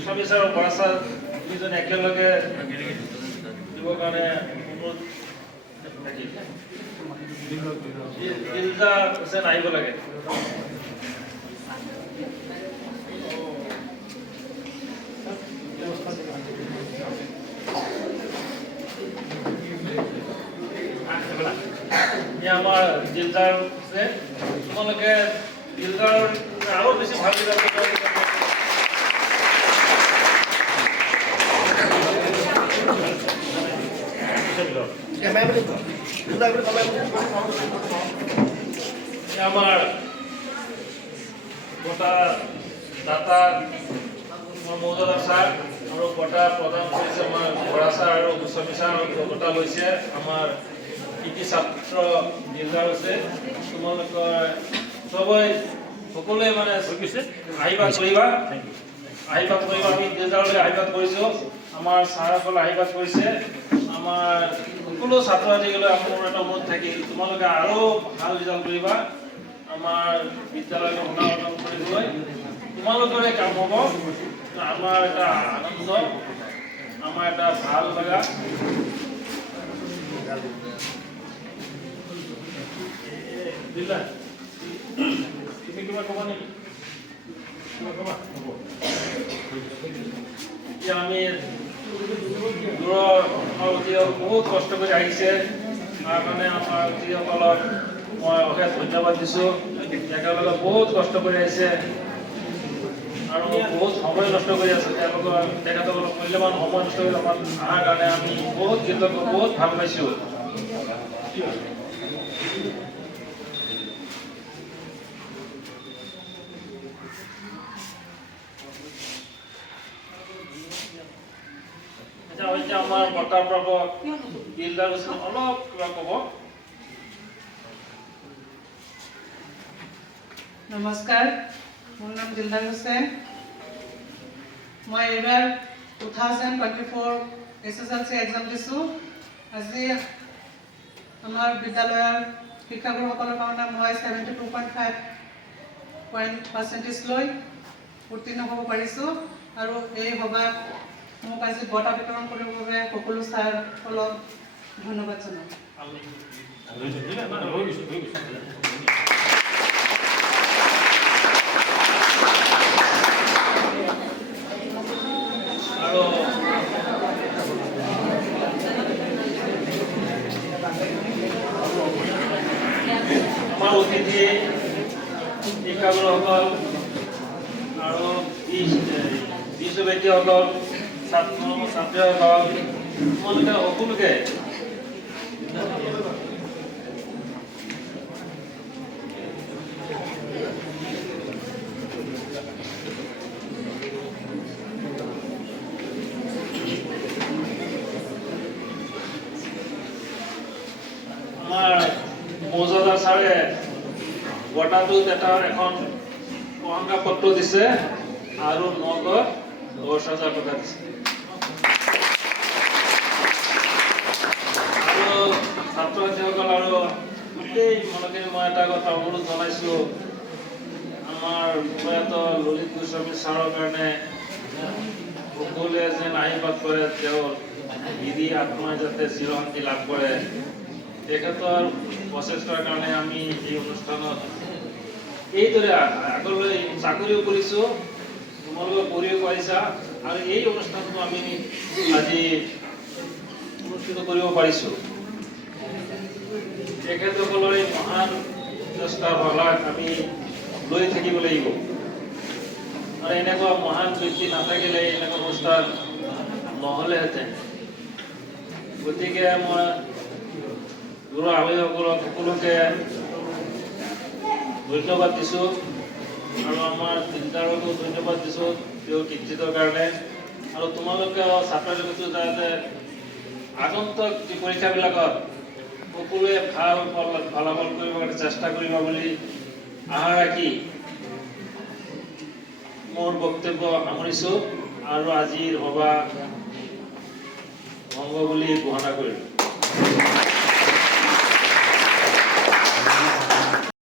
Goswami sir আৰু Bora sir দুইজন একেলগে দিবৰ কাৰণে অনুৰোধ থাকিল। দিলজা হুছেইন আহিব লাগে। আমাৰ দিলদাৰ আছে, তোমালোকে দিলদাৰ আৰু বেছি ভাল আমাৰ বঁটা দাতা মৌজাদাৰ ছাৰ আৰু বঁটা প্ৰদান কৰিছে আমাৰ বৰা ছাৰ আৰু গোস্বামী ছাৰ বঁটা লৈছে আমাৰ কৃতি ছাত্ৰ দিলদাৰ হৈছে। তোমালোকৰ সবাই সকলোৱে মানে আশীৰ্বাদ কৰিবা, আমি দিলদাৰলৈ আশীৰ্বাদ কৰিছোঁ। আমাৰ ছাৰসকলে আশীৰ্বাদ কৰিছে। আমাৰ সকলো ছাত্ৰ ছাত্ৰীসকলে মোৰ এটা অনুৰোধ থাকিল, তোমালোকে আৰু ভাল ৰিজাল্ট কৰিবা। আমাৰ বিদ্যালয়ৰ সুনাম কৰিবলৈ তোমালোকৰে কাম হ'ব। আমাৰ এটা আনন্দ, আমাৰ এটা ভাল লগা। তুমি কিবা ক'বা নেকি? আমি বহুত কষ্ট কৰি আহিছে, তাৰ কাৰণে আমাৰ যিসকলক মই অশেষ ধন্যবাদ দিছোঁ। একেলগে বহুত কষ্ট কৰি আহিছে আৰু বহুত সময় নষ্ট কৰি আছে। তেখেতসকলক মূল্যৱান সময় নষ্ট কৰি আমাৰ অহাৰ কাৰণে আমি বহুত কৃতজ্ঞ, বহুত ভাল পাইছোঁ। আমাৰ বঁটা প্ৰাপক দিলদাৰ হুছেইন অলপ কিবা ক'ব। নমস্কাৰ, মোৰ নাম দিলদাৰ হুছেইন। মই এইবাৰ 2024 SSLC এক্সাম দিছোঁ। আজি আমাৰ বিদ্যালয়ৰ শিক্ষাগুৰুসকলৰ কাৰণে মই 72.5% লৈ উত্তীৰ্ণ হ'ব পাৰিছোঁ। আৰু এই সভাত মোক আজি বঁটা বিতৰণ কৰিবৰ বাবে সকলো ছাৰসকলক ধন্যবাদ জনাওঁ। আমাৰ অতিথি শিক্ষাগুৰুসকল আৰু বিশ্ববিদ্যালয়সকল, ছাত্ৰ ছাত্ৰীসকল, তোমালোকে সকলোকে আমাৰ মৌজাদাৰ ছাৰে বঁটাটোত এটা এখন প্ৰশংসাপত্ৰ দিছে আৰু নগদ 10,000 টকা দিছে। আৰু ছাত্ৰ ছাত্ৰীসকল আৰু গোটেই মনকে মই এটা কথা অনুৰোধ জনাইছোঁ, আমাৰ প্ৰয়াত ললিত গোস্বামী ছাৰৰ কাৰণে সকলোৱে যেন আশীৰ্বাদ কৰে, তেওঁৰ গিৰি আত্মাই যাতে চিৰশান্তি লাভ কৰে। তেখেতৰ প্ৰচেষ্টাৰ কাৰণে আমি এই অনুষ্ঠানত এইদৰে আগলৈ চাকৰিও কৰিছোঁ, তোমালোকে পঢ়িও পাৰিছা আৰু এই অনুষ্ঠানটো আমি আজি অনুষ্ঠিত কৰিব পাৰিছোঁ। তেখেতসকলৰ এই মহান চেষ্টাৰ শলাগ আমি লৈ থাকিব লাগিব আৰু এনেকুৱা মহান ব্যক্তি নাথাকিলে এনেকুৱা অনুষ্ঠান নহ'লেহেঁতেন। গতিকে মই গুৰু আলহীসকলক সকলোকে ধন্যবাদ দিছোঁ আৰু আমাৰ দিলদাৰকো ধন্যবাদ দিছোঁ তেওঁৰ কৃতিত্বৰ কাৰণে। আৰু তোমালোকে ছাত্ৰ ছাত্ৰীকো যাতে আগন্তুক পৰীক্ষাবিলাকত সকলোৱে ভাল ফলাফল কৰিবৰ কাৰণে চেষ্টা কৰিবা বুলি আশা ৰাখি মোৰ বক্তব্য সামৰিছোঁ আৰু আজিৰ সভা ভংগ বুলি ঘোষণা কৰিলোঁ।